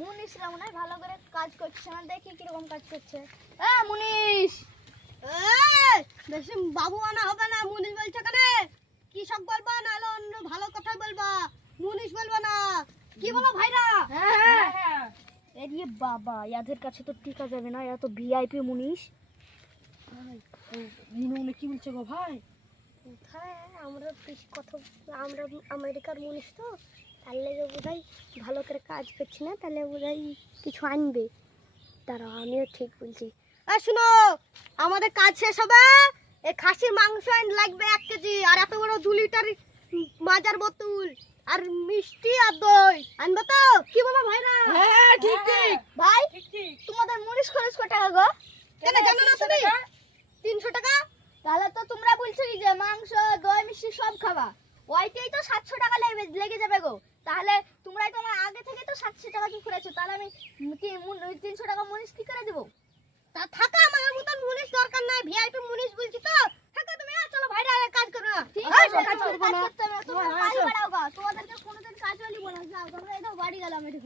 মুনিশরা মনে হয় ভালো করে কাজ করছে না, দেখি কিরকম কাজ করছে। মুনিশ, বেশি বাবু আনা হবে না। মুনিশ বলছে কেন? কৃষক বলবা না হলে অন্য ভালো কথা বলবা, মুনিশ বলবা না। কি বলো ভাইরা? এরিয়ে বাবা, ইয়াদের কাছে তো টিকা যাবে না, এরা তো ভিআইপি মুনিশ। মনে কি বলছে গো ভাই? কোথায় আমরা কথা, আমরা আমেরিকার মুনিশ তো, তাহলে বোধহয় ভালো করে কাজ করছি না, তাহলে বোধহয় কিছু আনবে। দাঁড়াও, আমিও ঠিক বলছি। শুনো, আমাদের কাজ শেষ হবে, এই খাসির মাংস লাগবে 1 কেজি, আর এত বড় 2 লিটার মাজার বোতল, আর মিষ্টি আর দই আনবো তো? কি বলো ভাইরা? হ্যাঁ ঠিক ঠিক ভাই, ঠিক ঠিক। তোমাদের মুনিশ খরচ কত টাকা গো? কেন জানো না তুমি? 300 টাকা। তাহলে তো তোমরা বলছো কি যে মাংস দই মিষ্টি সব খাবা, ওইটাই তো 700 টাকা লেগে যাবে গো। তাহলে তোমরাই তো আমার আগে থেকে তো 700 টাকা কি করেছো, তাহলে আমি 300 টাকা মুনিশ কি করে দেবো? তা থাকা, আমার মতন মুনিশ দরকার নাই, ভিআইপি মুনিশ বলছি তো। থাকা তুমি, চলো ভাইরা কাজ করো না। ঠিক এই, আছে, কাজ করবো কাজ না। করতে হবে না, তোমরা বাড়ি বাড়াও গা, তোমাদেরকে কোনোদিন কাজ বলি বলা যাও, তোমরা এটা বাড়ি গেলাম এটা